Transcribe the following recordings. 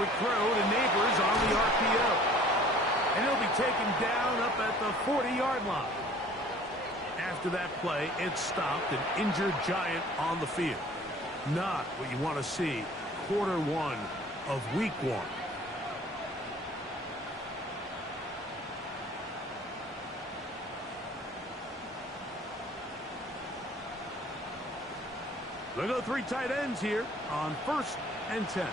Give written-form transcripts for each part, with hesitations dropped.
quick throw to Neighbors on the RPO. And he'll be taken down up at the 40-yard line. After that play, it stopped an injured Giant on the field. Not what you want to see quarter one of week one. They'll go 3 tight ends here on 1st and 10.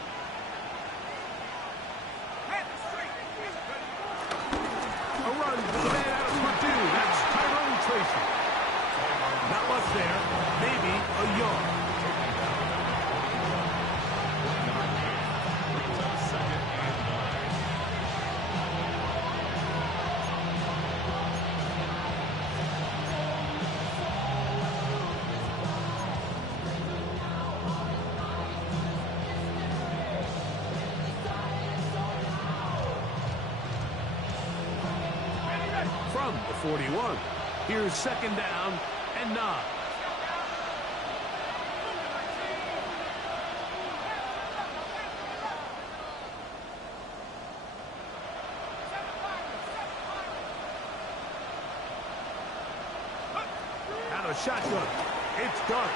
A run to the man out of Purdue. That's Tyrone Tracy. Not much there. Maybe a yard. From the 41. Here's 2nd down and 9. Out of shotgun. It's Dart.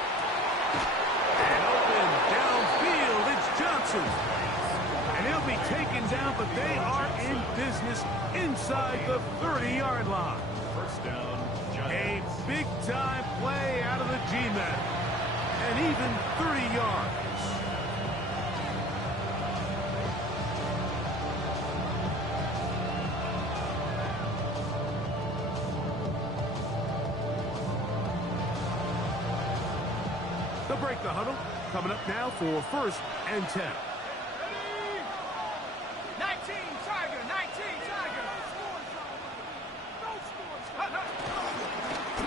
And open downfield. It's Johnson. And he'll be taken down, but they are in business inside the 30-yard line. First down, a big-time play out of the G-men. And even 30 yards. They'll break the huddle. Coming up now for 1st and 10.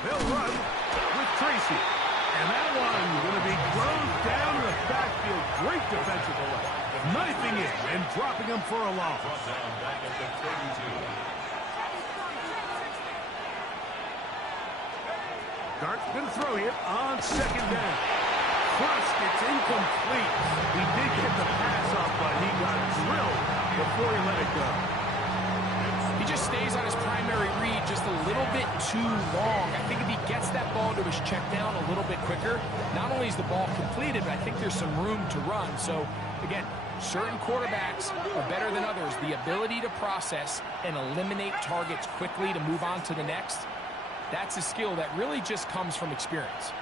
They'll run with Tracy. And that one going to be thrown down in the backfield. Great defensive play. Knifing it and dropping him for a loss. Dart's going to throw here on 2nd down. Crushed, it's incomplete. He did get the pass off, but he got drilled before he let it go. He just stays on his primary read just a little bit too long. I think if he gets that ball to his check down a little bit quicker, not only is the ball completed, but I think there's some room to run. So, again, certain quarterbacks are better than others. The ability to process and eliminate targets quickly to move on to the next, that's a skill that really just comes from experience.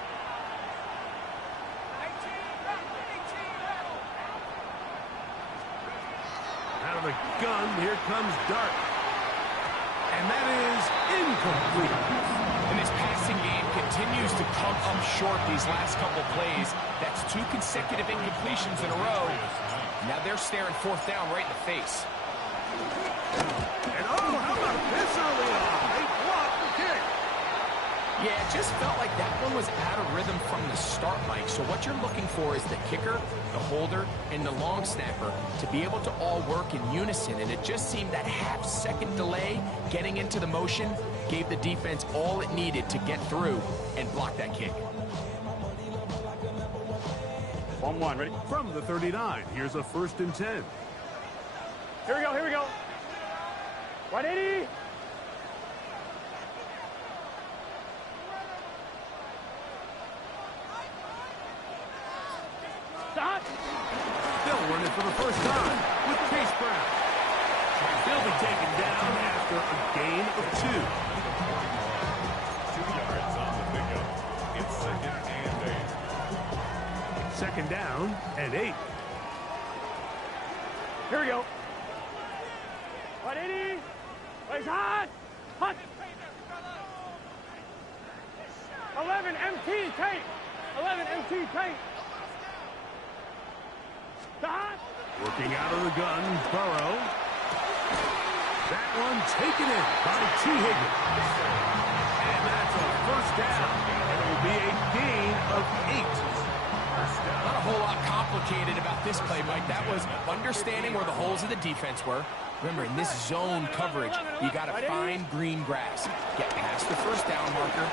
Out of the gun, here comes Dart. And that is incomplete. And this passing game continues to come up short these last couple plays. That's 2 consecutive incompletions in a row. Now they're staring 4th down right in the face. And oh, how about this early on? They blocked the kick. Yeah, it just felt like that one was out of rhythm from the start, Mike. So what you're looking for is the kicker, the holder, and the long snapper to be able to all work in unison. And it just seemed that half-second delay getting into the motion gave the defense all it needed to get through and block that kick. 1-1, ready? From the 39, here's a 1st and 10. Here we go, here we go. 180. They'll run it for the first time with Chase Brown. They'll be taken down after a gain of 2. 2 yards on the pickup. It's 2nd and 8. 2nd down and 8. Here we go. 180. Place hot. Hot. 11 MT tape. 11 MT tape. Working out of the gun, Burrow. That one taken in by T. Higgins. And that's a 1st down. And it will be a gain of 8. Not a whole lot complicated about this play, Mike. That was understanding where the holes of the defense were. Remember, in this zone coverage, you got to find green grass. Get past the 1st down marker,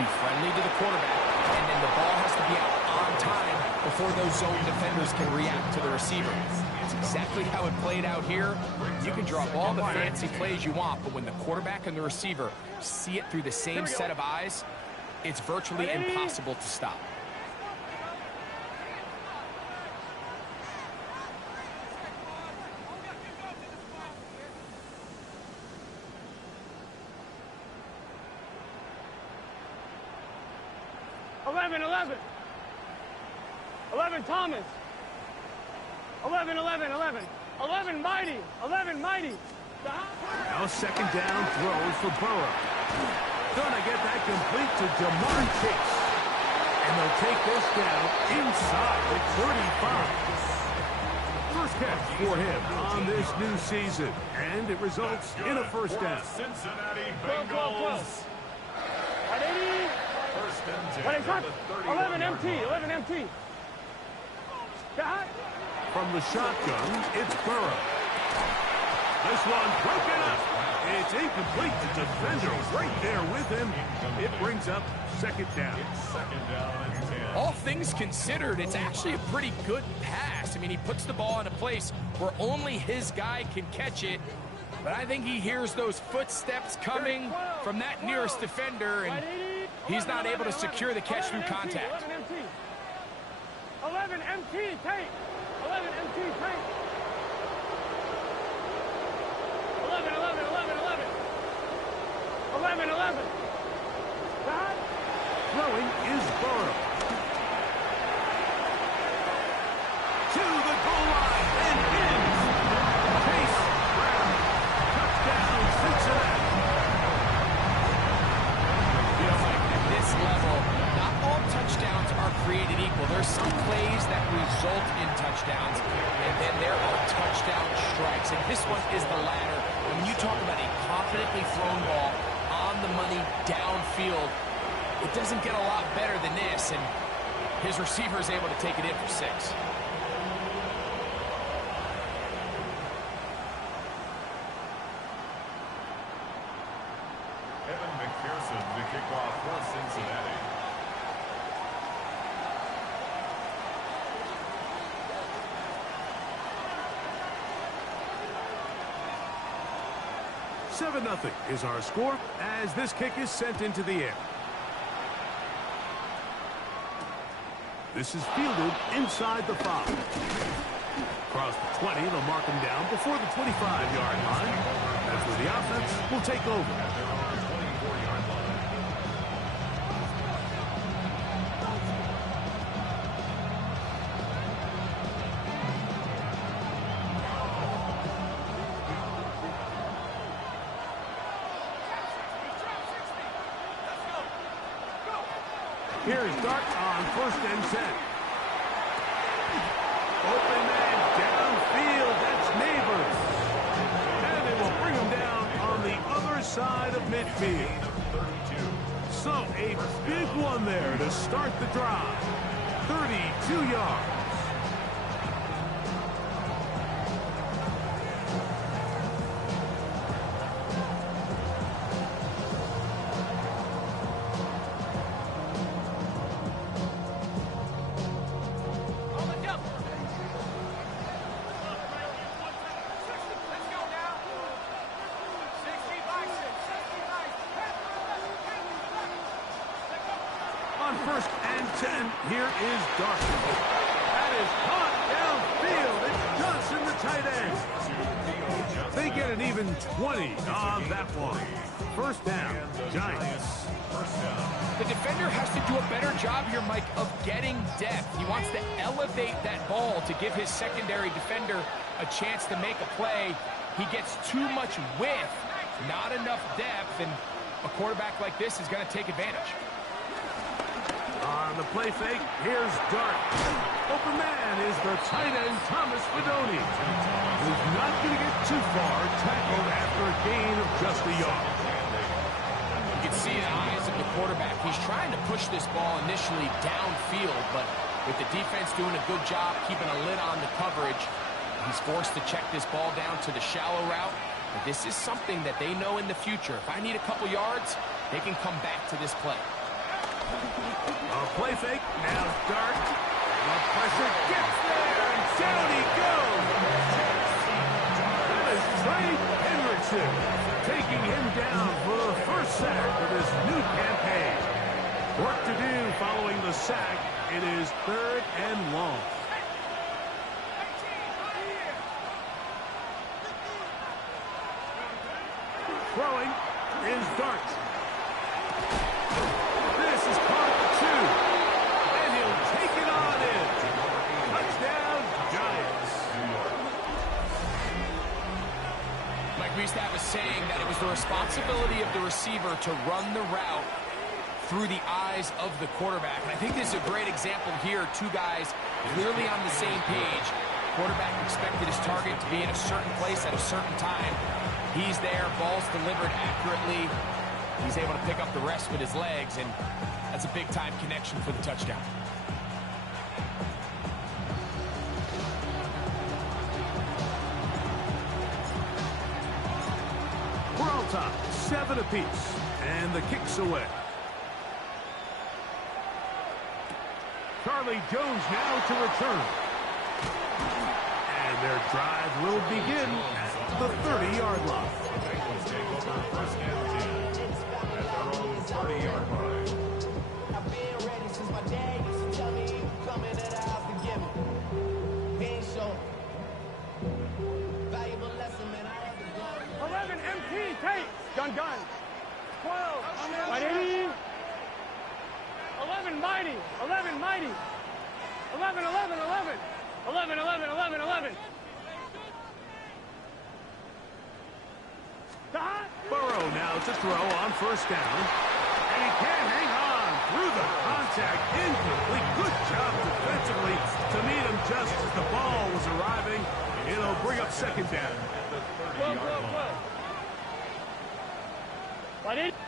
be friendly to the quarterback, and then the ball has to be out on time before before those zone defenders can react to the receiver. It's exactly how it played out here. You can draw up all the fancy plays you want, but when the quarterback and the receiver see it through the same set of eyes, it's virtually impossible to stop. Thomas. 11 Mighty. 11 Mighty. Now second down throws for Burrow. Gonna get that complete to Jamar Chase. And they'll take this down inside the 35. First catch for him on this new season. And it results in a first down. Cincinnati Bengals. 11 MT. From the shotgun, it's Burrow. This one broken up. It's incomplete. The defender right there with him. It brings up second down. All things considered, it's actually a pretty good pass. I mean, he puts the ball in a place where only his guy can catch it. But I think he hears those footsteps coming from that nearest defender, and he's not able to secure the catch through contact. 11 MT tank. 11 MT tank. 11. 11. Throwing is Burrow. To the goal line and in. Chase Brown. Touchdown, Cincinnati. Feels like at this level, not all touchdowns are created equal. There's some plays that result in touchdowns, and then there are touchdown strikes. And this one is the latter. And when you talk about a confidently thrown ball on the money downfield, it doesn't get a lot better than this, and his receiver is able to take it in for 6. Evan McPherson, the kickoff for Cincinnati. Seven 0 is our score as this kick is sent into the air. This is fielded inside the 5. Across the 20, they'll mark him down before the 25-yard line. That's where the offense will take over. Here's Dart on 1st and 10. Open man downfield. That's Neighbors. And they will bring him down on the other side of midfield. So a big one there to start the drive. 32 yards. On 1st and 10, here is Dart. That is caught downfield. It's Johnson, the tight end. They get an even 20 on that one. First down, Giants. The defender has to do a better job here, Mike, of getting depth. He wants to elevate that ball to give his secondary defender a chance to make a play. He gets too much width, not enough depth, and a quarterback like this is going to take advantage. On the play fake, here's Dart. Open man is the tight end, Thomas Fedoni. Who's not going to get too far, tackled after a gain of just a yard. You can see in the eyes of the quarterback. He's trying to push this ball initially downfield, but with the defense doing a good job keeping a lid on the coverage, he's forced to check this ball down to the shallow route. But this is something that they know in the future. If I need a couple yards, they can come back to this play. A play fake, now Dart. A pressure, gets there, and down he goes. That is Trey Hendrickson taking him down for the first sack of this new campaign. Work to do following the sack. It is 3rd and long. Throwing is Dart. This is caught at 2. And he'll take it on in. Touchdown, Giants. Mike, we used to have a saying that it was the responsibility of the receiver to run the route through the eyes of the quarterback. And I think this is a great example here. Two guys clearly on the same page. Quarterback expected his target to be in a certain place at a certain time. He's there, ball's delivered accurately. He's able to pick up the rest with his legs, and that's a big-time connection for the touchdown. We're on top, 7 apiece, and the kick's away. Charlie Jones now to return. And their drive will begin at the 30-yard line. Bengals take over 1st and 10 at their own 30-yard line. I've been ready since my dad used to tell me he would come into the house to give me. He ain't show. Valuable lesson, man. I had to go. 11 MT tape. Gun. 12 mighty. 11 mighty. 11 mighty. 11. 11. Burrow now to throw on 1st down. And he can't hang on through the contact. Incomplete. Good job defensively to meet him just as the ball was arriving. It'll bring up 2nd down.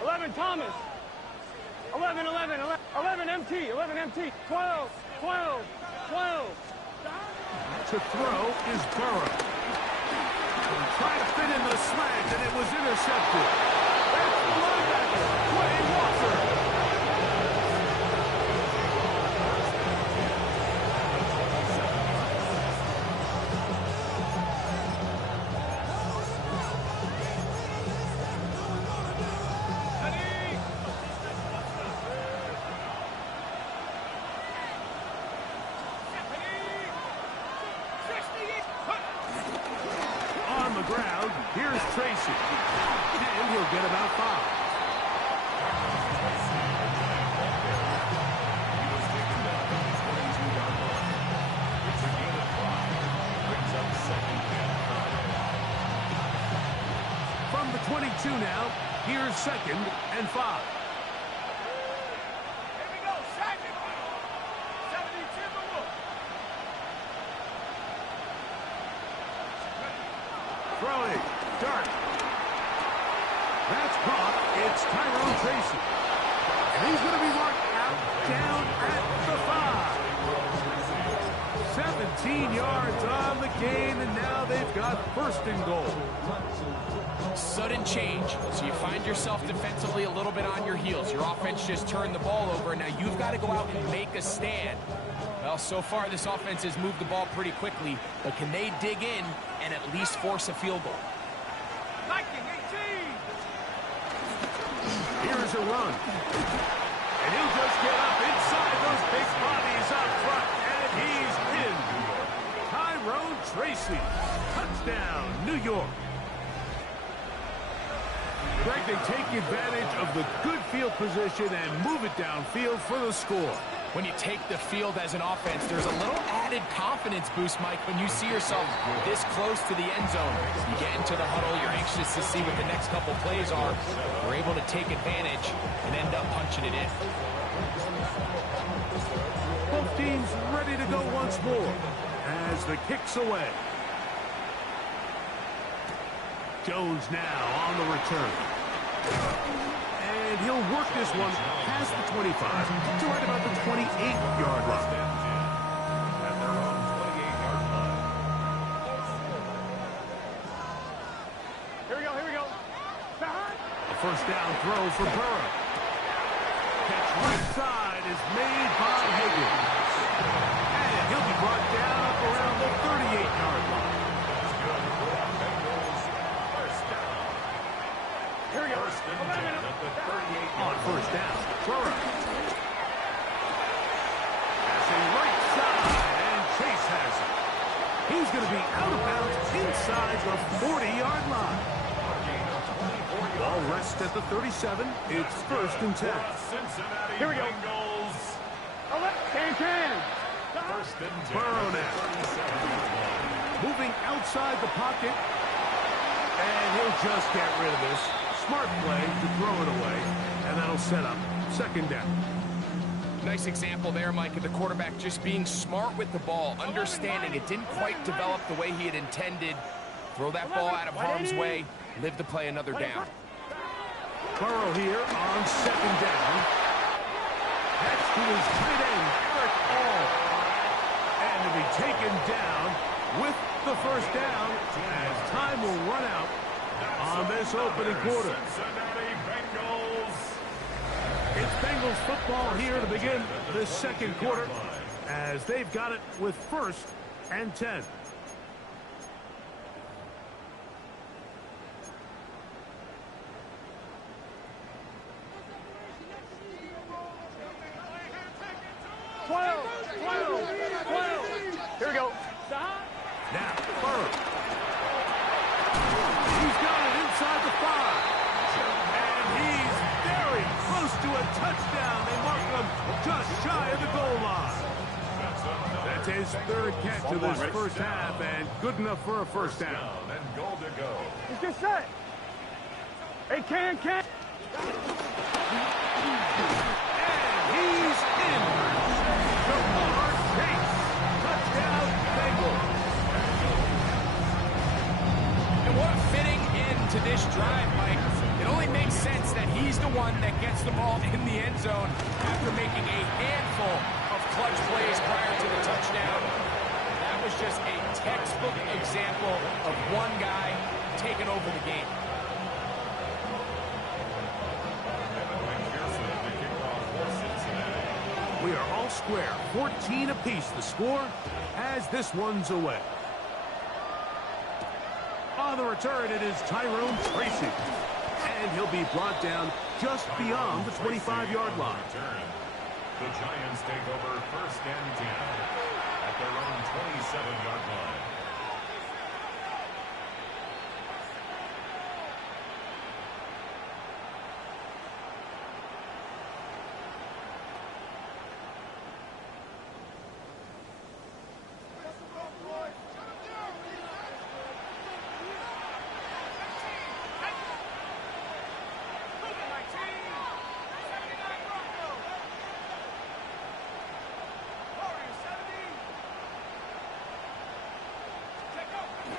11 Thomas. 11 MT. 12. To throw is Burrow. Trying to fit in the slant, and it was intercepted. That's the linebacker, Quay Walker. On the ground, here's Tracy. And he'll get about 5. He was taken down at the 22-yard line. It's a gain of 5. Brings up 2nd and 5. From the 22 now, here's 2nd and 5. Throwing, Dart. That's caught. It's Tyrone Tracy. And he's going to be marked out down at the 5. 17 yards on the gain, and now they've got 1st and goal. Sudden change, so you find yourself defensively a little bit on your heels. Your offense just turned the ball over, and now you've got to go out and make a stand. Well, so far this offense has moved the ball pretty quickly, but can they dig in and at least force a field goal? Here's a run. And he'll just get up inside those big bodies up front, and he's in. Tyrone Tracy. Touchdown, New York. Greg, they take advantage of the good field position and move it downfield for the score. When you take the field as an offense, there's a little added confidence boost, Mike, when you see yourself this close to the end zone. You get into the huddle, you're anxious to see what the next couple plays are. We're able to take advantage and end up punching it in. Both teams ready to go once more as the kick's away. Jones now on the return. And he'll work this one past the 25 to right about the 28-yard line. At their own 28-yard line. Here we go. A 1st down throw for Burrow. Catch right side is made by Higgins. And he'll going to be out of bounds inside the 40-yard line. Ball rests at the 37. It's 1st and 10. Here we go. Can. First and 10. Burrow now. Moving outside the pocket. And he'll just get rid of this. Smart play to throw it away. And that'll set up 2nd down. Nice example there, Mike, of the quarterback just being smart with the ball, understanding it didn't quite develop the way he had intended. Throw that ball out of harm's way, live to play another down. Burrow here on 2nd down. That's to his tight end, Eric All. And to be taken down with the 1st down as time will run out on this opening quarter. It's Bengals football here to begin this 2nd quarter as they've got it with 1st and 10. Here we go. Now, Burrow. He's got it inside the 5. And he's very close to a touchdown. They mark him just shy of the goal line. That's his 3rd catch of this 1st half, and good enough for a 1st down. And goal to go. Let's get set. Hey, can. And he's in. Jamar Chase. Touchdown, Bengals. And what a fitting end to this drive, Mike. It only makes sense that he's the one that gets the ball in the end zone after making a handful of clutch plays prior to the touchdown. That was just a textbook example of one guy taking over the game. We are all square. 14 apiece the score as this one's away. On the return, it is Tyrone Tracy. And he'll be brought down just beyond the 25-yard line. The Giants take over 1st and 10 at their own 27-yard line.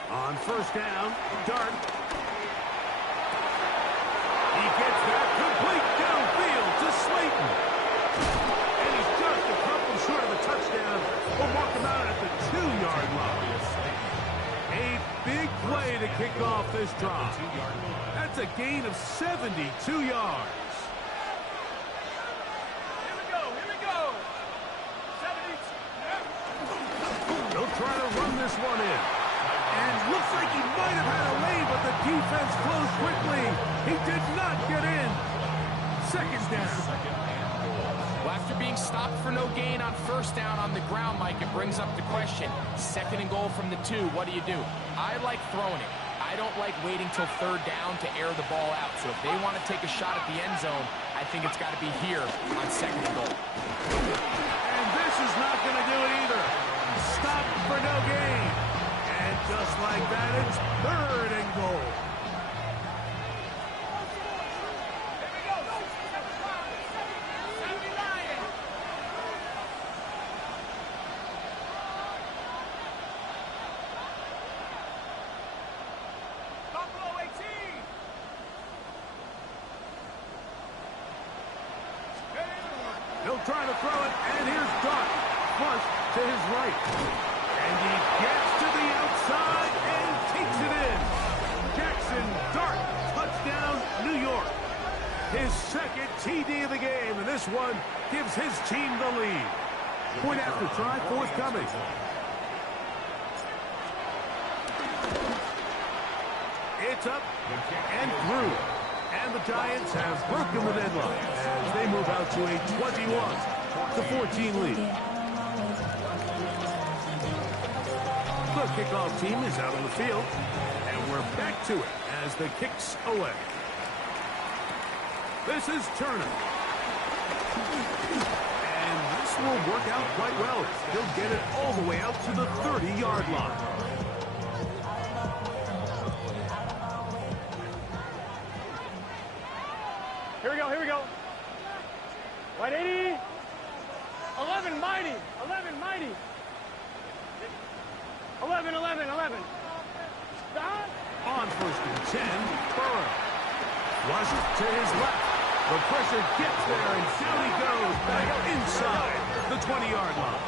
On 1st down, Dart. He gets that complete downfield to Slayton. And he's just a couple short of a touchdown. We'll mark him out at the 2-yard line. A big play to kick off this drive. That's a gain of 72 yards. Here we go. 72. They'll try to run this one in. And looks like he might have had a lane, but the defense closed quickly. He did not get in. 2nd down. Well, after being stopped for no gain on 1st down on the ground, Mike, it brings up the question. 2nd and goal from the 2, what do? I like throwing it. I don't like waiting till 3rd down to air the ball out. So if they want to take a shot at the end zone, I think it's got to be here on 2nd and goal. And this is not going to do it either. Stop for no gain. And just like that, it's 3rd and goal. He'll try to throw it, and here's Dart. Flush to his right. And he gets to the outside and takes it in. Jackson Dart, touchdown, New York. His 2nd TD of the game, and this one gives his team the lead. Point after try, forthcoming. It's up and through. And the Giants have broken the deadline as they move out to a 21-14 lead. The The kickoff team is out on the field, and we're back to it as the kick's away. This is Turner. And this will work out quite well. He'll get it all the way out to the 30-yard line. Here we go, here we go. Right 80. 11 mighty. 11 mighty. 11, 11, 11. Stop. On 1st and 10, Burrow. Flush to his left. The pressure gets there, and down he goes back inside the 20-yard line.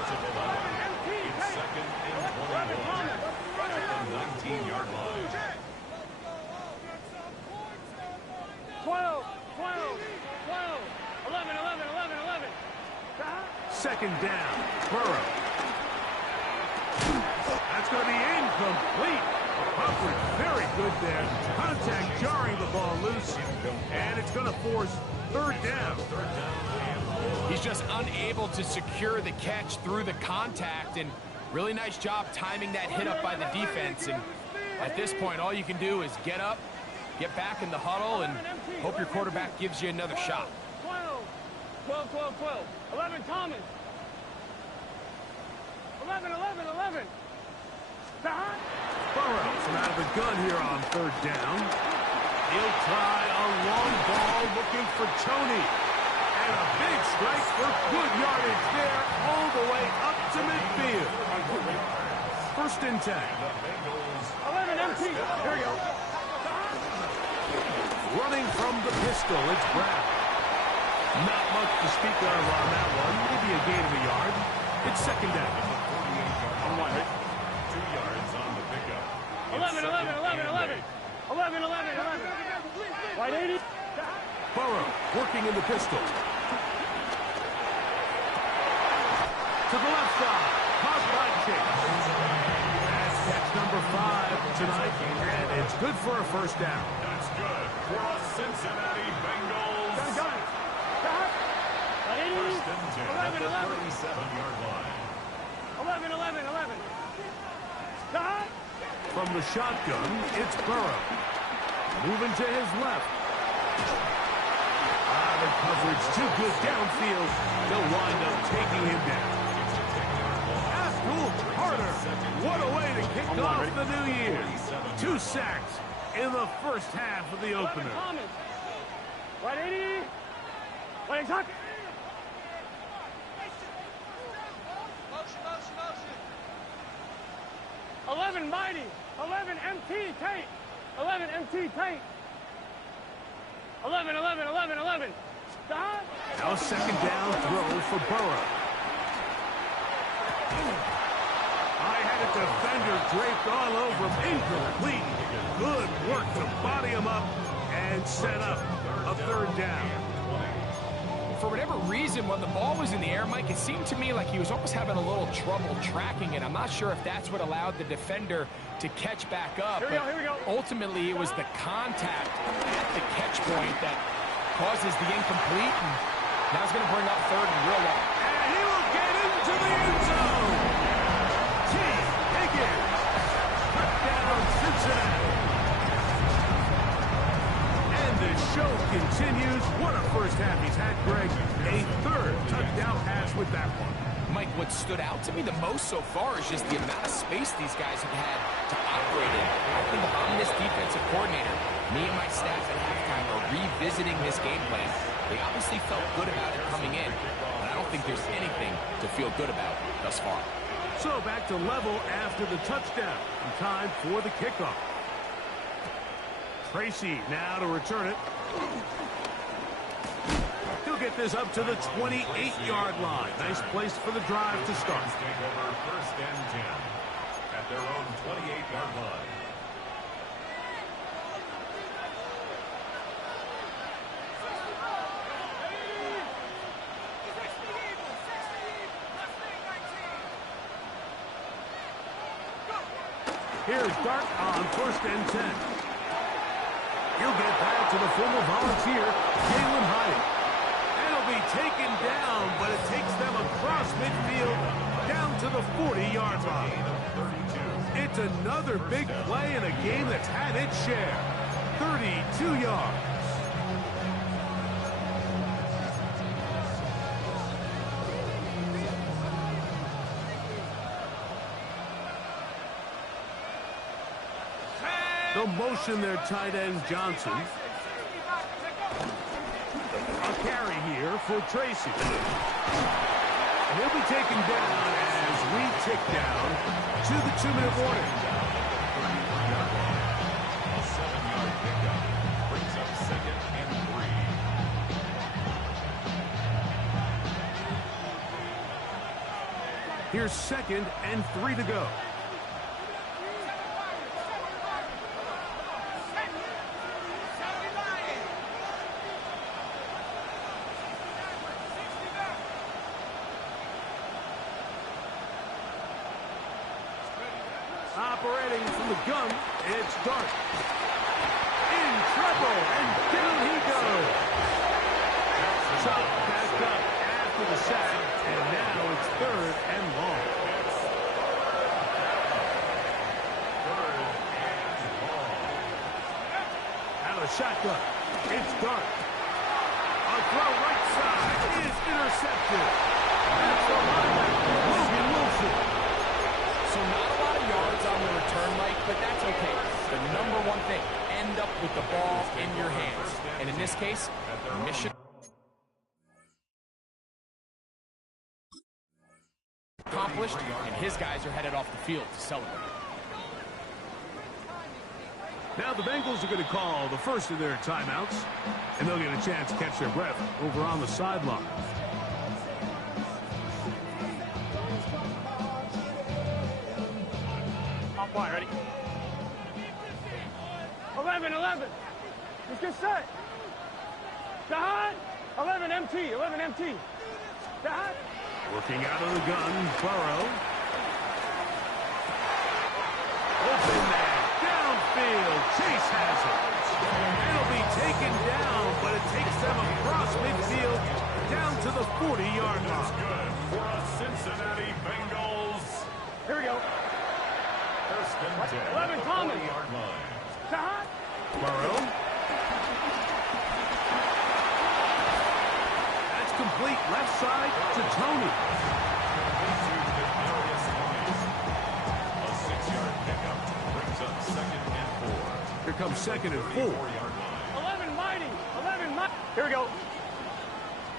It's second and 21 at the 19-yard line. 12, 12, 12. 11, 11, 11, 11. Stop. Second down, Burrow. That's going to be incomplete. Coverage very good there. Contact jarring the ball loose, and it's going to force 3rd down. He's just unable to secure the catch through the contact, and really nice job timing that hit up by the defense. And at this point, all you can do is get up, get back in the huddle, and hope your quarterback gives you another shot. 12, 12, 12, 12. 11, Thomas. 11, 11, 11. Stop. Burrow from out of the gun here on 3rd down. He'll try a long ball looking for Tony. And a big strike for good yardage there all the way up to midfield. 1st and 10. 11, MT. Here we go. Running from the pistol, it's Brown. Not much to speak of on that one. Maybe a gain of a yard. It's 2nd down. 2 yards on the pickup. 11, 11, 11, 11. 11, 11, 11. Right 80. Burrow working in the pistol. To the left side. Caught by Chase. That's catch number 5 tonight, and it's good for a 1st down. That's good for a Cincinnati Bengals. Got it. Stop. Right 80. 1st and 10 at 11, the 11. 37-yard line. 11, 11, 11. Stop. From the shotgun, it's Burrow. Moving to his left. The coverage too good downfield. They'll wind up taking him down. Abdul Carter. What a way to kick off the new year. 2 sacks in the 1st half of the 11, opener. Thomas. Right 80. Right tuck. 11 mighty. 11 MT Tate. 11 MT Tate. 11, 11, 11, 11. Stop. Now a 2nd down throw for Burrow. I had a defender draped all over him. Incomplete. Good work to body him up and set up a 3rd down. For whatever reason, when the ball was in the air, Mike, it seemed to me like he was almost having a little trouble tracking it. I'm not sure if that's what allowed the defender to catch back up. Here we go. Ultimately, it was the contact at the catch point that causes the incomplete. And now it's going to bring up 3rd and real long. And he will get into the end zone. T. Higgins. Touchdown, Cincinnati. And the show continues. What a 1st half he's had, Greg. A 3rd touchdown pass with that one. Mike, what stood out to me the most so far is just the amount of space these guys have had to operate in. I think if I'm this defensive coordinator, me and my staff at halftime are revisiting this game plan. They obviously felt good about it coming in, but I don't think there's anything to feel good about thus far. So back to level after the touchdown. And time for the kickoff. Tracy now to return it. He'll get this up to the 28-yard line. Nice place for the drive to start. Take over 1st and 10 at their own 28-yard line. Here's Dart on 1st and 10. He'll get back to the former Volunteer, Jalen Hyde. And he'll be taken down, but it takes them across midfield down to the 40-yard line. It's another big play in a game that's had its share. 32 yards. They'll motion their tight end, Johnson. A carry here for Tracy. And he'll be taken down as we tick down to the 2-minute warning. A 7-yard pickup brings up 2nd and 3. Here's 2nd and 3 to go. Operating from the gun, it's Dart. In trouble, and down he goes. Chopped back up after the sack, and now it's 3rd and long. Out of the shotgun, it's Dart. A throw right side is intercepted. That's the linebacker, Logan Wilson. So not a lot of yards on the return, Mike, but that's okay. The number one thing, end up with the ball in your hands. And in this case, mission accomplished, and his guys are headed off the field to celebrate. Now the Bengals are going to call the first of their timeouts, and they'll get a chance to catch their breath over on the sideline. On point, ready? 11. Let's get set. Jahan. 11 MT. Jahan. Looking out of the gun, Burrow. Open man, downfield, Chase has it. It'll be taken down, but it takes them across midfield down to the 40-yard line. Good for a Cincinnati Bengals. Here we go. First and 10. 11, Thomas. 40-yard line. Jahan. Burrow. That's complete left side to Tony. A 6-yard pickup brings up 2nd and 4. Here comes 2nd and 4. 4-yard line. 11 mighty. Here we go.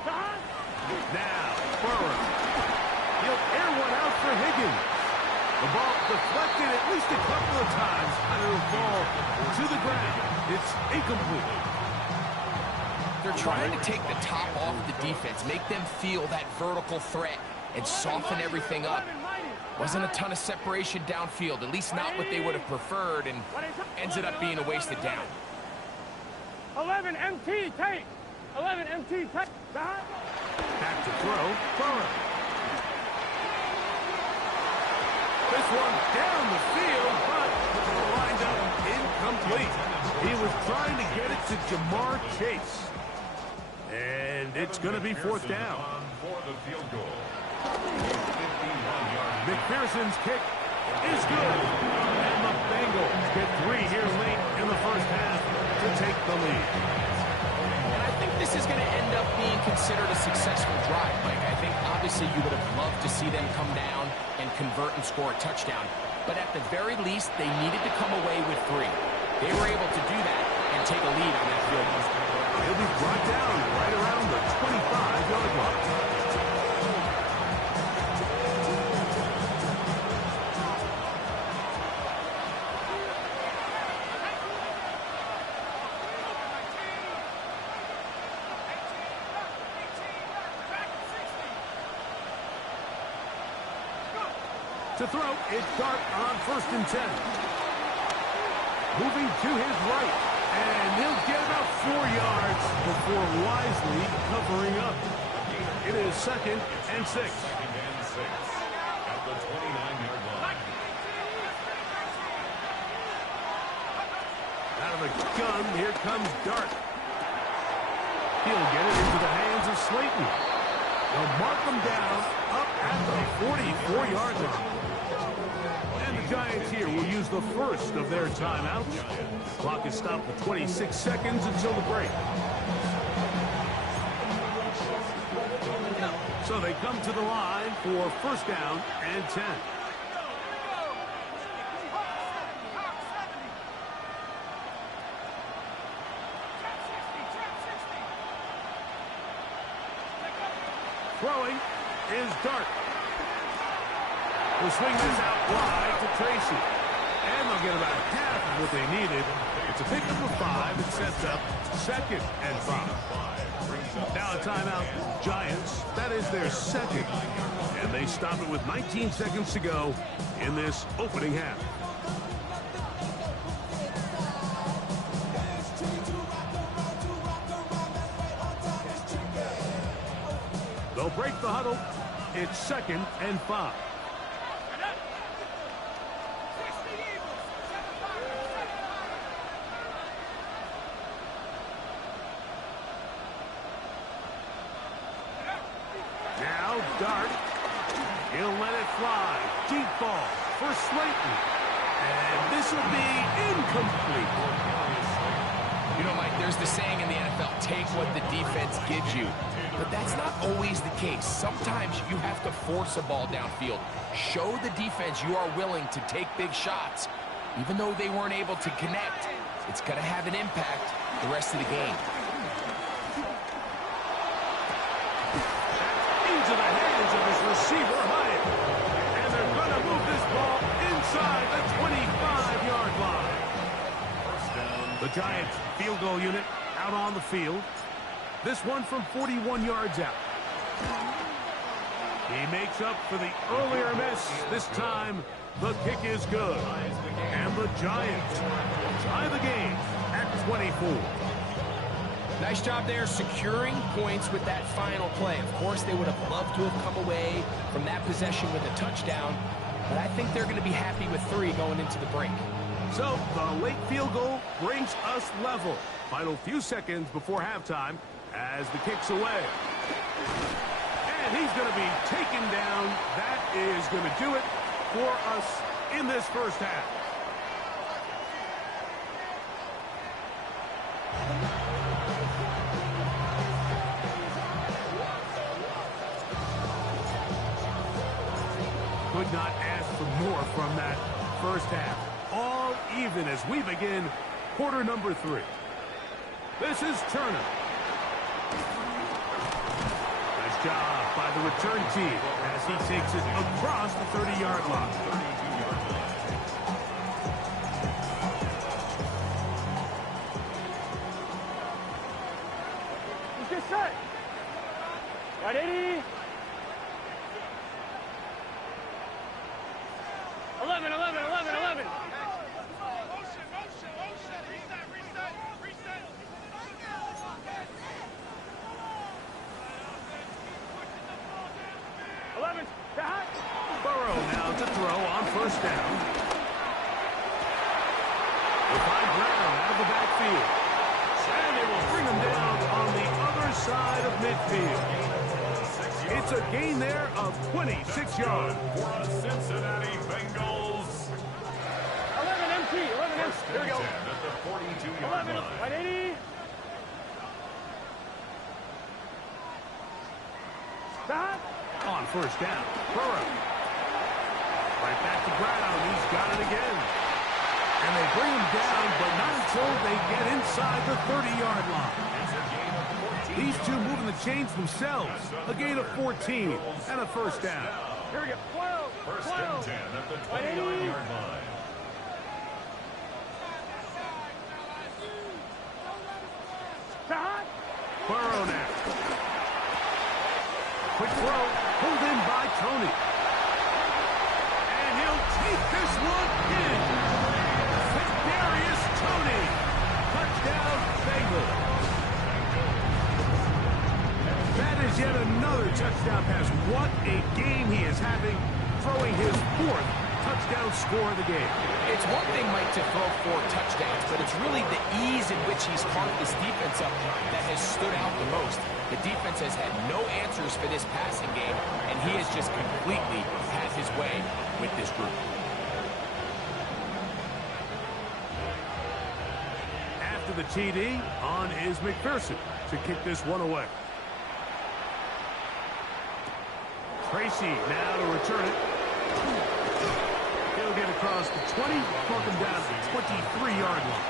Jahan. Now, Burrow. He'll air one out for Higgins. The ball deflected at least a couple of times, and it'll fall to the ground. It's incomplete. They're trying to take the top off the defense, make them feel that vertical threat, and soften everything up. Wasn't a ton of separation downfield, at least not what they would have preferred, and ended up being a wasted down. 11 MT take. 11 MT take. Jahan. Back to throw, Burrow. This one down the field, but lined up incomplete. He was trying to get it to Jamar Chase. And it's going to be 4th down. For the field goal. McPherson's kick is good. And the Bengals get 3 here late in the first half to take the lead. And I think this is going to end up being considered a successful drive, Mike. I think obviously you would have loved to see them come down and convert and score a touchdown. But at the very least, they needed to come away with 3. They were able to do that and take a lead on that field goal. He'll be brought down right around the 25-yard line. To throw, it's Dart on 1st and 10. Moving to his right, and he'll get about 4 yards before wisely covering up. It is 2nd and 6. 2nd and 6 at the 29-yard line. Out of the gun, here comes Dart. He'll get it into the hands of Slayton. They'll mark him down up at the 44-yard line. And the Giants here will use the first of their timeouts. Clock is stopped for 26 seconds until the break. So they come to the line for first down and 10. Throwing is Dart. We'll swing this out wide to Tracy. And they'll get about half of what they needed. It's a pickup of 5. It sets up second and 5. Now a timeout, Giants. That is their second. And they stop it with 19 seconds to go in this opening half. They'll break the huddle. It's second and 5. Now Dart. He'll let it fly. Deep ball for Slayton. And this will be incomplete. You know, Mike, there's the saying in the NFL, take what the defense gives you. But that's not always the case. Sometimes you have to force a ball downfield. Show the defense you are willing to take big shots. Even though they weren't able to connect, it's going to have an impact the rest of the game. Into the hands of his receiver, Hyatt. And they're going to move this ball inside the 25-yard line. The Giants field goal unit out on the field. This one from 41 yards out. He makes up for the earlier miss. This time, the kick is good. And the Giants tie the game at 24. Nice job there securing points with that final play. Of course, they would have loved to have come away from that possession with a touchdown, but I think they're going to be happy with 3 going into the break. So, the late field goal brings us level. Final few seconds before halftime as the kick's away. And he's going to be taken down. That is going to do it for us in this first half. Could not ask for more from that first half. All even as we begin quarter number 3. This is Turner. Nice job by the return team as he takes it across the 30-yard line. Let's get set. Got 80. 11, 11, 11, 11. Burrow now to throw on first down. They find Brown out of the backfield. And they will bring him down on the other side of midfield. It's a gain there of 26 yards. For the Cincinnati Bengals. 11 MT, 11 MT. Here we go. At the 42-yard 11, line. 180. Stop. On first down, Burrow. Right back to Brown. He's got it again. And they bring him down, but not until they get inside the 30-yard line. These two moving the chains themselves. A gain of 14 and a first down. Here we go. 12, First 12. and 10 at the 20-yard line. Stop. Burrow now. Quick throw, pulled in by Tony. And he'll take this one in. Darius Tony. Touchdown, Bengals. That is yet another touchdown pass. What a game he is having, throwing his 4th touchdown score of the game. It's one thing, Mike, to throw 4 touchdowns, but it's really the ease in which he's carved this defense up that has stood out the most. The defense has had no answers for this passing game, and he has just completely had his way with this group. to the TD on is McPherson to kick this one away. Tracy now to return it. He'll get across the 20, mark him down to the 23-yard line.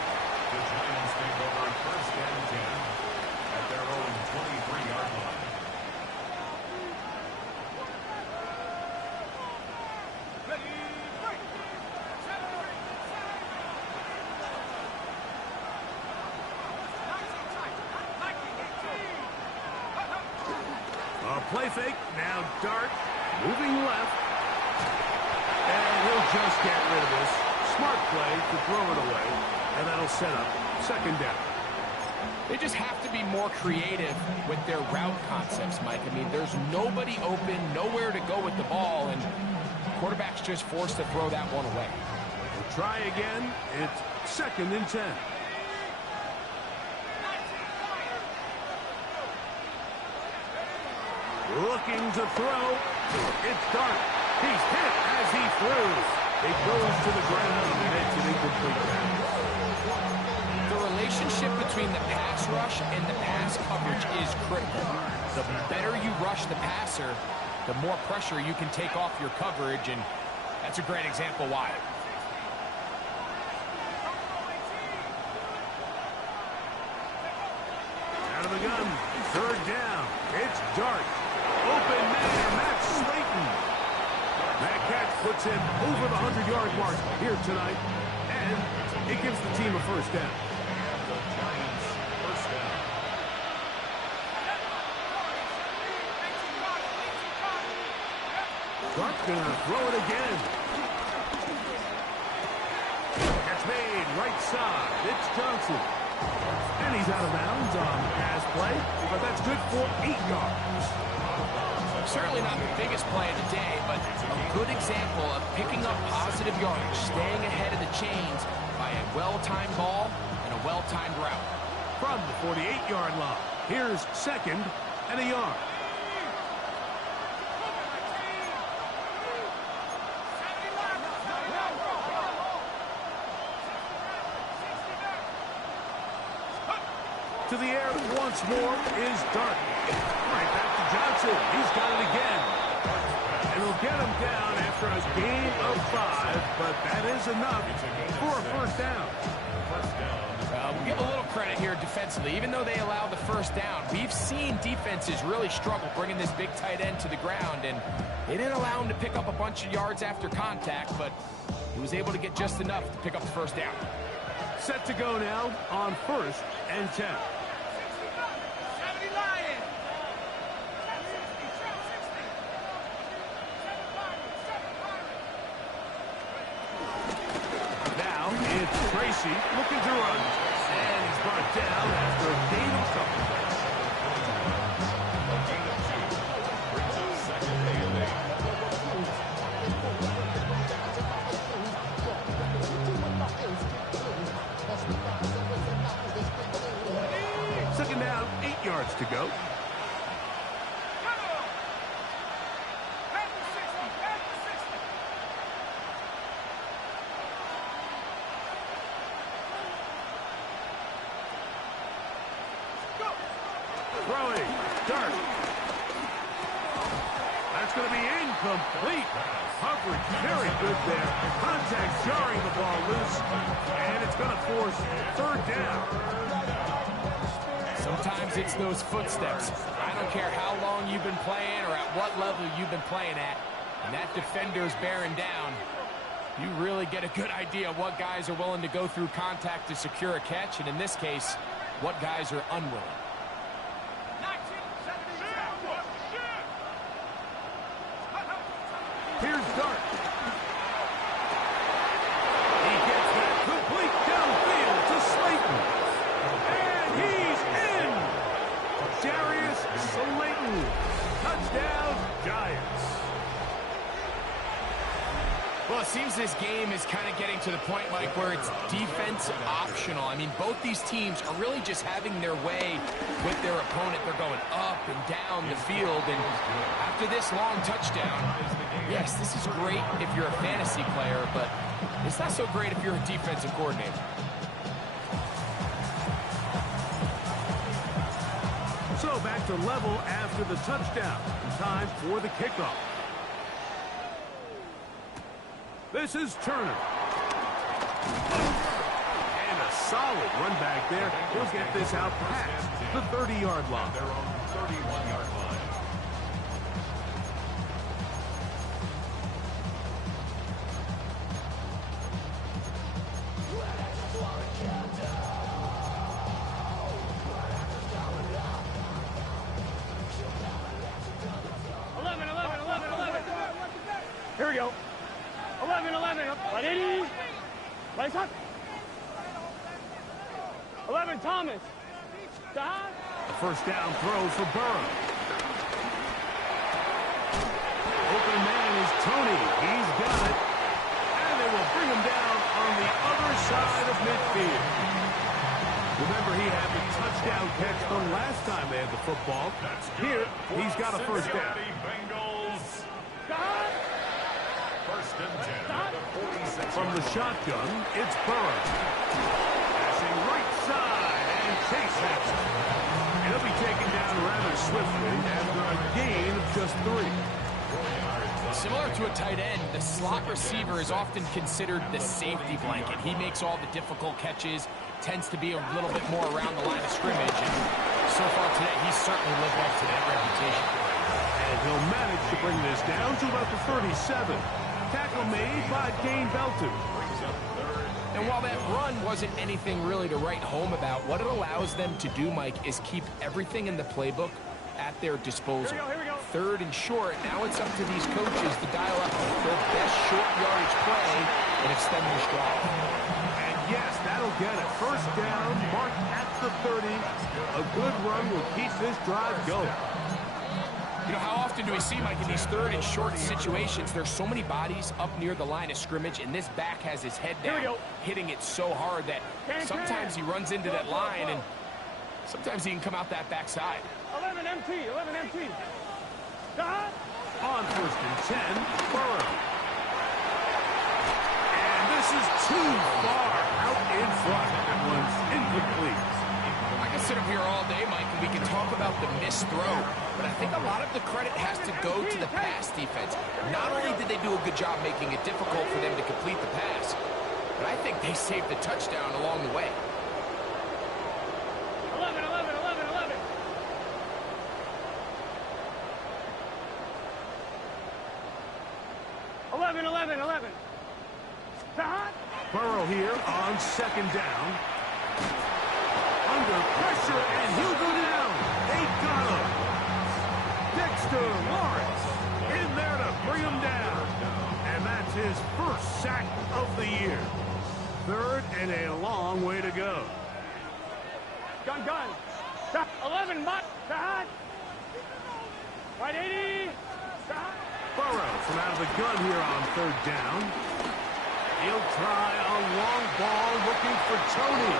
The Giants take over on 1st and 10 at their own 23-yard line. Play fake, now Dart, moving left, and he'll just get rid of this. Smart play to throw it away, and that'll set up 2nd down. They just have to be more creative with their route concepts, Mike. I mean, there's nobody open, nowhere to go with the ball, and quarterback's just forced to throw that one away. We'll try again. It's 2nd and 10. Looking to throw. It's Dart. He's hit as he throws. It goes to the ground, and it's an incomplete pass. The relationship between the pass rush and the pass coverage is critical. The better you rush the passer, the more pressure you can take off your coverage, and that's a great example why. Out of the gun. 3rd down. It's Dart. Open man, Matt Slayton. That catch puts him over the 100-yard mark here tonight, and it gives the team a 1st down. The Giants 1st down. Dart's going to throw it again. Catch made, right side. It's Johnson. And he's out of bounds on the pass play, but that's good for 8 yards. Certainly not the biggest play of the day, but a good example of picking up positive yardage, staying ahead of the chains by a well-timed ball and a well-timed route. From the 48-yard line, here's 2nd and a yard. To the air once more is Dart. Right back to Johnson. He's got it again. And he'll get him down after a gain of 5, but that is enough for a 1st down. We'll give a little credit here defensively. Even though they allowed the 1st down, we've seen defenses really struggle bringing this big tight end to the ground, and they didn't allow him to pick up a bunch of yards after contact, but he was able to get just enough to pick up the 1st down. Set to go now on 1st and 10. Tracy looking to run, and he's brought down after a gain of couple. A gain of 2 brings up 2nd and 8. 2nd down, 8 yards to go. Throwing, Dart. That's going to be incomplete. Coverage very good there. Contact jarring the ball loose, and it's going to force 3rd down. Sometimes it's those footsteps. I don't care how long you've been playing or at what level you've been playing at, and that defender's bearing down. You really get a good idea of what guys are willing to go through contact to secure a catch, and in this case, what guys are unwilling. Here's Dart. He gets that complete downfield to Slayton. And he's in. Darius Slayton. Touchdown, Giants. Well, it seems this game is kind of getting to the point, Mike, where it's defense optional. I mean, both these teams are really just having their way with their opponent. They're going up and down the field, and after this long touchdown, yes, this is great if you're a fantasy player, but it's not so great if you're a defensive coordinator. to level after the touchdown. Time for the kickoff. This is Turner. And a solid run back there. He'll get this out past the 30-yard line. Their own 31-yard line. Here we go. 11. Right, 80. Right, hot. 11, Thomas. Stop. A first down throw for Burrow. Open man is Tony. He's got it. And they will bring him down on the other side of midfield. Remember, he had the touchdown catch the last time they had the football. Here, he's got a first down. Bengals. Stop. First and 10 at the 46. From the shotgun, it's Burrow. Passing right side, and Chase has it. He'll be taken down rather swiftly after a gain of just 3. Similar to a tight end, the slot receiver is often considered the safety blanket. He makes all the difficult catches, tends to be a little bit more around the line of scrimmage, and so far today, he's certainly lived up to that reputation. And he'll manage to bring this down to about the 37. Tackle made by Dane Belton. And while that run wasn't anything really to write home about, what it allows them to do, Mike, is keep everything in the playbook at their disposal. Here we go. Third and short, now it's up to these coaches to dial up their best short yardage play and extend this drive. And yes, that'll get it. First down, marked at the 30. A good run will keep this drive going. You know, how often do we see, Mike, in these third and short situations, there's so many bodies up near the line of scrimmage, and this back has his head down, hitting it so hard that sometimes he runs into that line, and sometimes he can come out that backside. 11 MT. Stop. On first and 10, Burrow. And this is too far out in front. That one's incomplete. I can sit up here all day, Mike, and we can talk about the missed throw, but I think a lot of the credit has to go to the pass defense. Not only did they do a good job making it difficult for them to complete the pass, but I think they saved the touchdown along the way. 11. 11. Stop. Burrow here on second down. Under pressure, and he'll go down. They got him. Dexter Lawrence in there to bring him down. And that's his first sack of the year. Third and a long way to go. Gun. Stop. 11, Stop. Right, 80. Stop. Burrow from out of the gun here on third down. He'll try a long ball looking for Tony.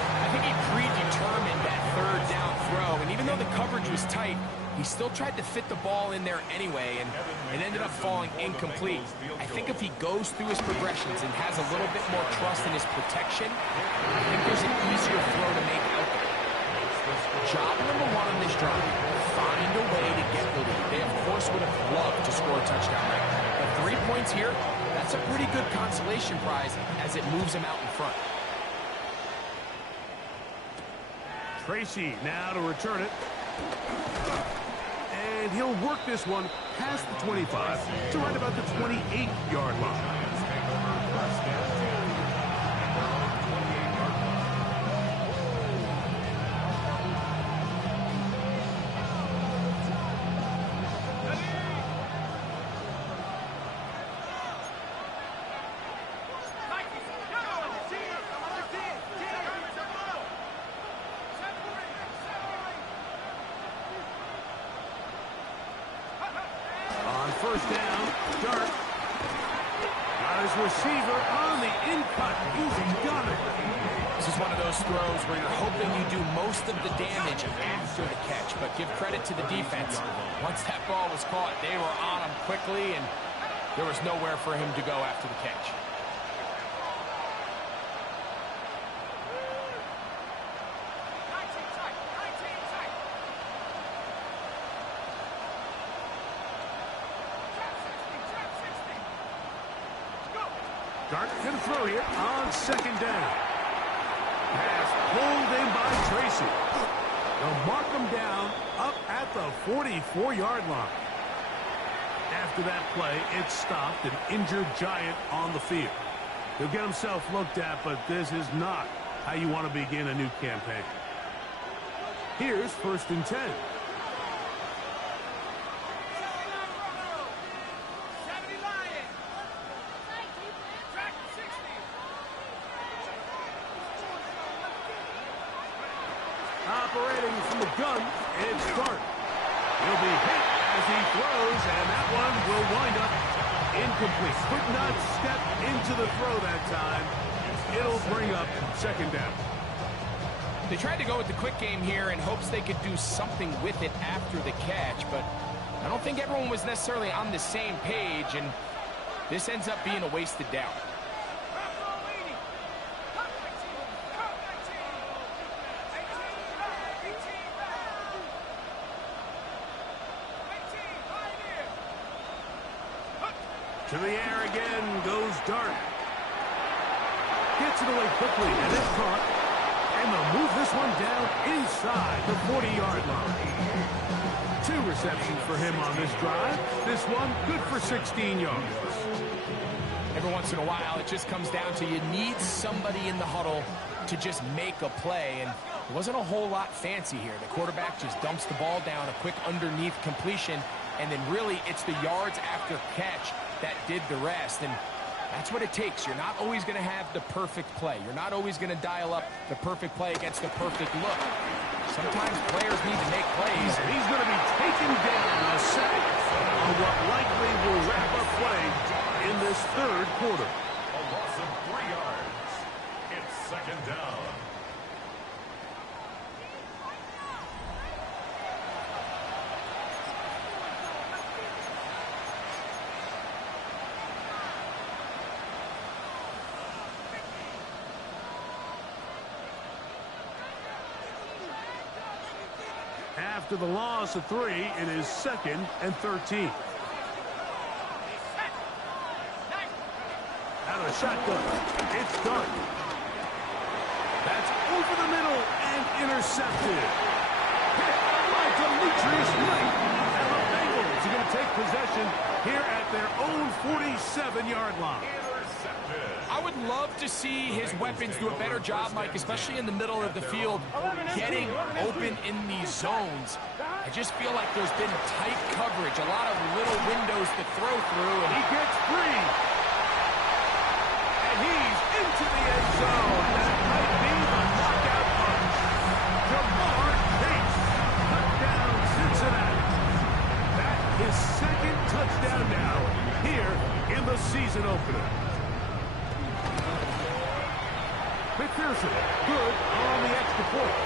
I think he predetermined that third down throw, and even though the coverage was tight, he still tried to fit the ball in there anyway, and it ended up falling incomplete. I think if he goes through his progressions and has a little bit more trust in his protection, I think there's an easier throw to make out there. Job number 1 on this drive, find a way to get the lead. They, of course, would have loved to score a touchdown right now. But 3 points here, that's a pretty good consolation prize as it moves him out in front. Tracy now to return it. And he'll work this one past the 25 to right about the 28-yard line. First down, Dart. Got his receiver on the in-cut. He's got it. This is one of those throws where you're hoping you do most of the damage after the catch, but give credit to the defense. Once that ball was caught, they were on him quickly, and there was nowhere for him to go after the catch. Dart going to throw here on second down. Pass pulled in by Tracy. They'll mark him down up at the 44-yard line. After that play, it stopped an injured Giant on the field. He'll get himself looked at, but this is not how you want to begin a new campaign. Here's 1st and 10. Operating from the gun, it's Dart. He'll be hit as he throws, and that one will wind up incomplete. Could not step into the throw that time. It'll bring up second down. They tried to go with the quick game here in hopes they could do something with it after the catch, but I don't think everyone was necessarily on the same page, and this ends up being a wasted down. To the air again goes Dart. Gets it away quickly, and it's caught. And they'll move this one down inside the 40-yard line. 2 receptions for him on this drive. This one good for 16 yards. Every once in a while, it just comes down to you need somebody in the huddle to just make a play, and it wasn't a whole lot fancy here. The quarterback just dumps the ball down, a quick underneath completion, and then really it's the yards after catch that did the rest, and that's what it takes. You're not always going to have the perfect play. You're not always going to dial up the perfect play against the perfect look. Sometimes players need to make plays. And he's going to be taken down a sack on what likely will wrap up play in this 3rd quarter. A loss of 3 yards. It's second down. After the loss of 3, it is 2nd and 13. Out of the shotgun, it's Dart. That's over the middle and intercepted. Hit by Demetrius Knight. And the Bengals are going to take possession here at their own 47-yard line. I would love to see his weapons do a better job, Mike, especially in the middle of the field, getting open in these zones. I just feel like there's been tight coverage, a lot of little windows to throw through. And he gets free. And he's into the end zone. That might be the knockout punch. Jamar Chase, touchdown Cincinnati. That is 2nd touchdown now here in the season opener. McPherson, good on the extra point.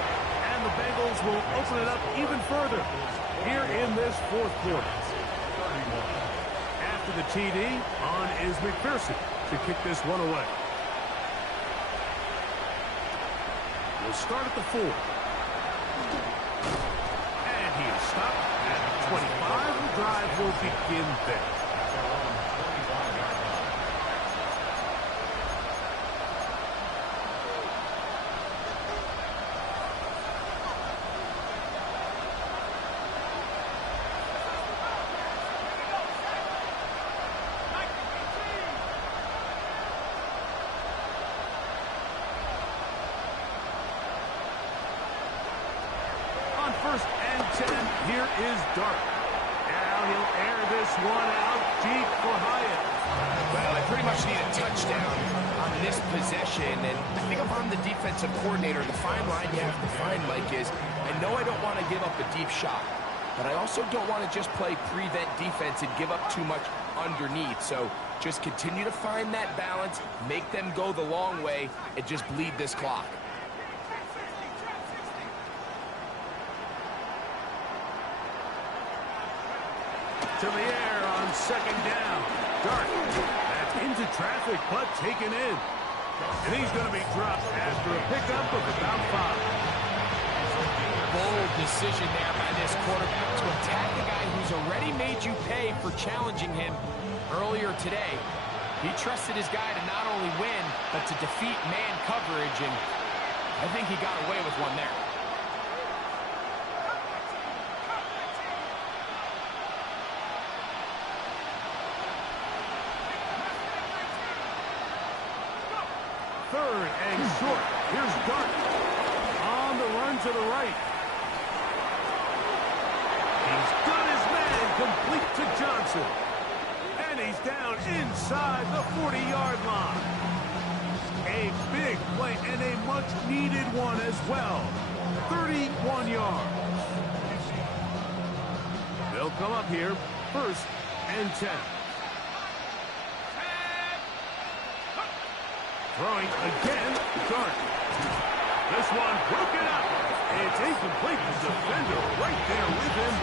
And the Bengals will open it up even further here in this 4th quarter. After the TD, on is McPherson to kick this one away. We'll start at the 4. And he is stopped at 25. The drive will begin there. First and 10, here is Dart. Now he'll air this one out deep for Hyatt. Well, they pretty much need a touchdown on this possession, and I think if I'm the defensive coordinator, the fine line you have to find, Mike, is I know I don't want to give up a deep shot, but I also don't want to just play prevent defense and give up too much underneath. So just continue to find that balance, make them go the long way, and just bleed this clock. To the air on second down. Dart. That's into traffic, but taken in. And he's going to be dropped after a pickup of about 5. Bold decision there by this quarterback to attack the guy who's already made you pay for challenging him earlier today. He trusted his guy to not only win, but to defeat man coverage, and I think he got away with one there. Third and short. Here's Dart on the run to the right. He's got his man complete to Johnson. And he's down inside the 40-yard line. A big play and a much-needed one as well. 31 yards. They'll come up here, 1st and 10. Throwing again, Dart. This one broken up. It's incomplete. The defender right there with him.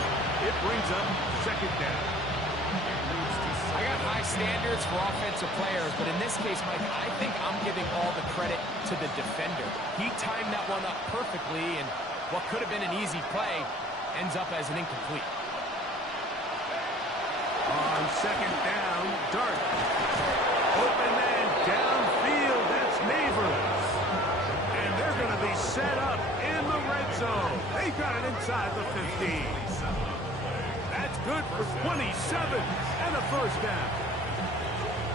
It brings up 2nd down. I got high standards for offensive players, but in this case, Mike, I think I'm giving all the credit to the defender. He timed that one up perfectly, and what could have been an easy play ends up as an incomplete. On 2nd down, Dart. Open man downfield. That's Neighbors. And they're going to be set up in the red zone. They got it inside the 15. That's good for 27 and a 1st down.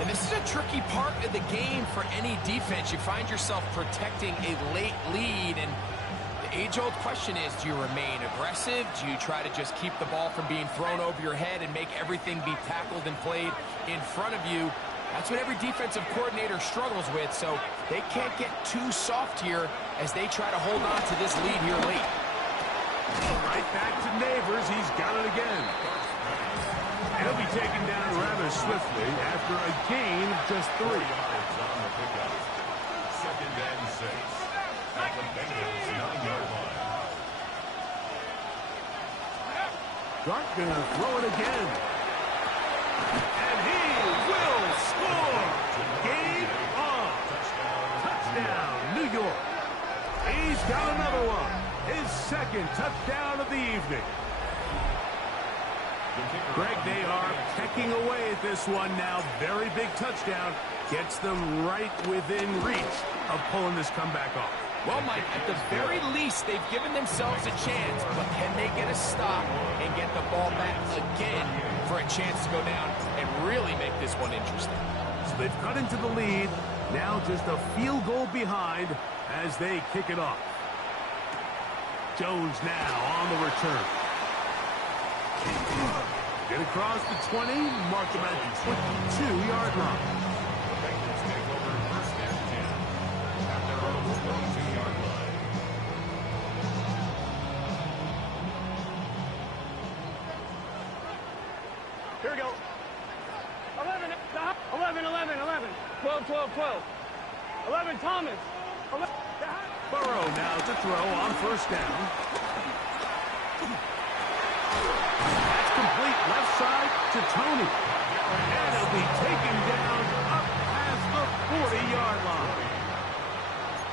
And this is a tricky part of the game for any defense. You find yourself protecting a late lead, and the age-old question is, do you remain aggressive? Do you try to just keep the ball from being thrown over your head and make everything be tackled and played in front of you? That's what every defensive coordinator struggles with, so they can't get too soft here as they try to hold on to this lead here late. Right back to Neighbors. He's got it again. And he'll be taken down rather swiftly after a gain of just 3. 2nd and 6. At the Bengals 9-yard line. Dart gonna throw it again. And he will score. Game on. Touchdown, New York. He's got another one. His 2nd touchdown of the evening. Greg, they are pecking away at this one now. Very big touchdown. Gets them right within reach of pulling this comeback off. Well, Mike, at the very least, they've given themselves a chance, but can they get a stop and get the ball back again for a chance to go down and really make this one interesting? So they've cut into the lead. Now just a field goal behind as they kick it off. Jones now on the return. Get across the 20, mark him at the 22-yard line. The Bengals take over 1st and 10 at their own 22-yard line. Here we go. 11. 12. 11, Thomas. 11. Burrow now to throw on 1st down. That's complete left side to Tony. And he'll be taken down up past the 40-yard line.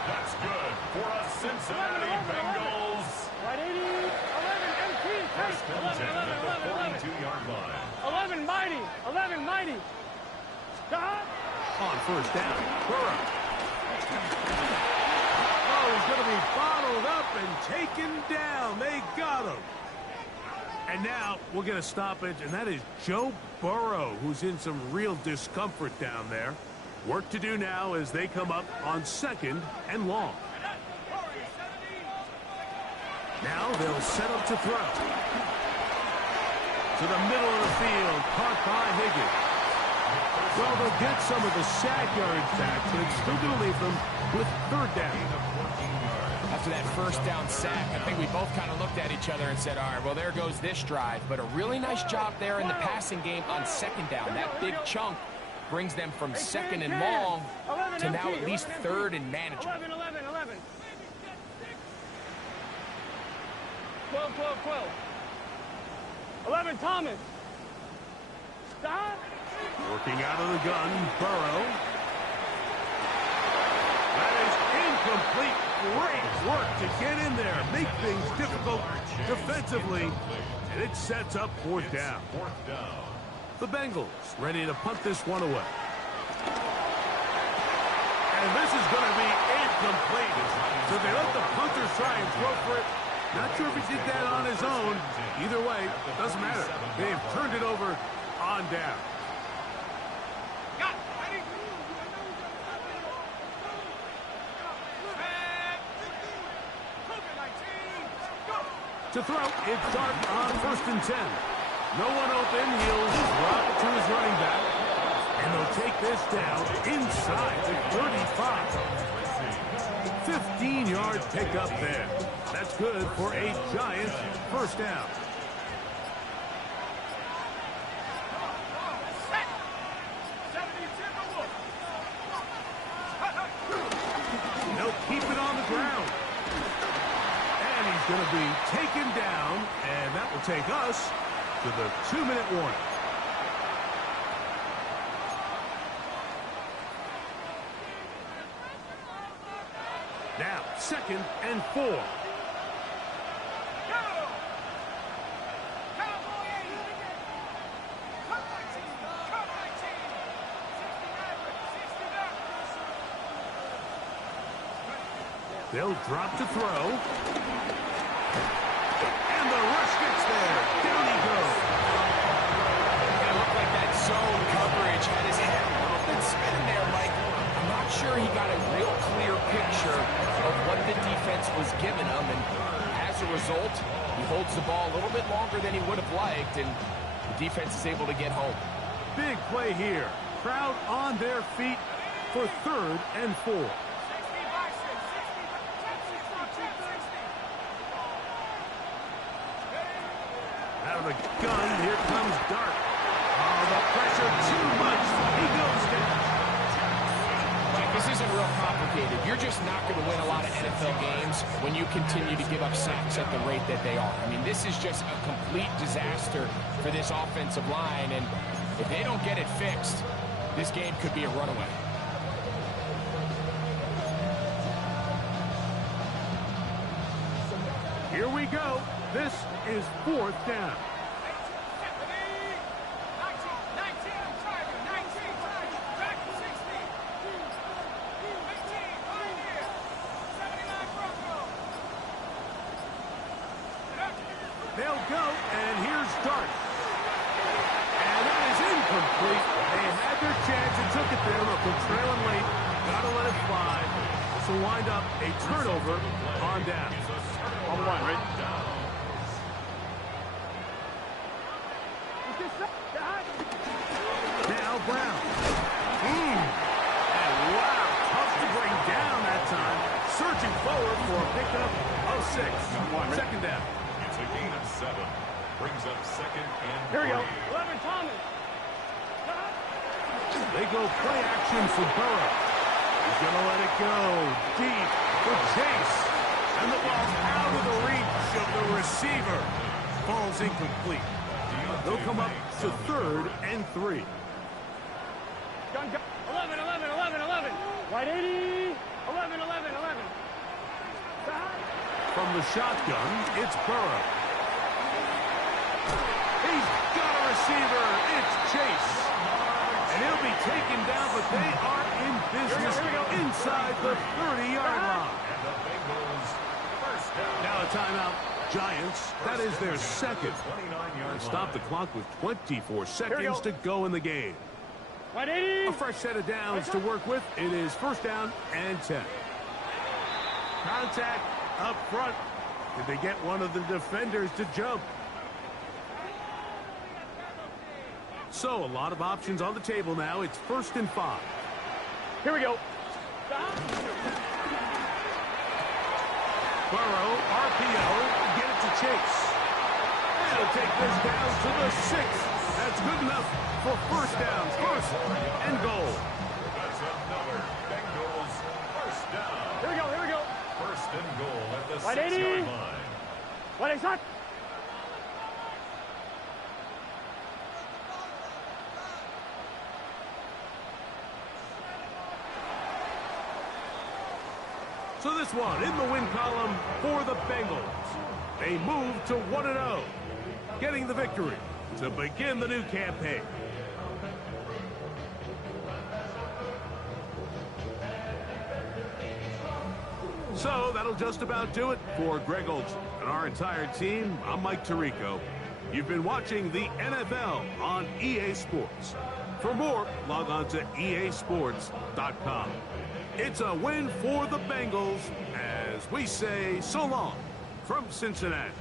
That's good for us Cincinnati Bengals. Right 80. 11, MP. 1st and 10 at the 42-yard line. 11, mighty. Stop. On 1st down, Burrow. Oh, he's going to be bottled up and taken down. They got him. And now we'll get a stoppage, and that is Joe Burrow, who's in some real discomfort down there. Work to do now as they come up on 2nd and long. Now they'll set up to throw. To the middle of the field, caught by Higgins. Well, they'll get some of the sack yards back, but it's still going to leave them with 3rd down. After that 1st down sack, I think we both kind of looked at each other and said, all right, well, there goes this drive. But a really nice job there in the passing game on 2nd down. That big chunk brings them from 2nd and long to now at least 3rd and manageable. 11. 12. 11, Thomas. Stop. Working out of the gun, Burrow. That is incomplete. Great work to get in there, make things difficult defensively, and it sets up 4th down. 4th down. The Bengals ready to punt this one away. And this is going to be incomplete. So they let the punter try and throw for it. Not sure if he did that on his own. Either way, doesn't matter. They've turned it over on down. To throw, it's Dart on 1st and 10. No one open. He'll drop it to his running back. And they'll take this down inside the 35. 15-yard pickup there. That's good for a Giants first down. They'll keep it on the ground. And he's going to be taken down, and that will take us to the 2-minute warning. Now, 2nd and 4. They'll drop to throw. And the rush gets there. Down he goes. It looked like that zone coverage had his head a little bit spinning there, Mike. I'm not sure he got a real clear picture of what the defense was giving him, and as a result, he holds the ball a little bit longer than he would have liked, and the defense is able to get home. Big play here. Crowd on their feet for 3rd and 4. Out of the gun, here comes Dart. Oh, the pressure too much. He goes down. This isn't real complicated. You're just not going to win a lot of NFL games when you continue to give up sacks at the rate that they are. I mean, this is just a complete disaster for this offensive line, and if they don't get it fixed, this game could be a runaway. Here we go. This is 4th down. They'll go, and here's Dart. And that is incomplete. They had their chance and took it there. Look, they're trailing late. Got to let it fly. This will wind up a turnover on down. On the line, right? Now Brown. And wow, tough to bring down that time. Searching forward for a pickup of 6. 2nd down. It's a gain of 7. Brings up 2nd and 3. Here we go. 11, Thomas. They go play action for Burrow. He's going to let it go deep for Chase. And the ball out of the reach of the receiver. Ball's incomplete. They'll come up to 3rd and 3. Gun, gun. 11, 11, 11, 11. Right 80. 11, 11, 11. From the shotgun, it's Burrow. He's got a receiver. It's Chase. And he'll be taken down, but they are in business inside the 30-yard line. And the Bengals first down. Now a timeout. Giants, that is their 2nd. 29-yard Stop the clock with 24 seconds to go in the game. Right 80. A fresh set of downs to work with. It is 1st down and 10. Contact up front. Did they get one of the defenders to jump? So a lot of options on the table now. It's 1st and 5. Here we go. Burrow, RPO, get it to Chase. And he'll take this down to the 6. That's good enough for 1st down. 1st and goal. That's another Bengals first down. Here we go. Here we go. 1st and goal at the Right 80. 6-yard line. What is that? So this one in the win column for the Bengals. They move to 1-0, getting the victory to begin the new campaign. So that'll just about do it for Greg Olson and our entire team. I'm Mike Tirico. You've been watching the NFL on EA Sports. For more, log on to easports.com. It's a win for the Bengals as we say so long from Cincinnati.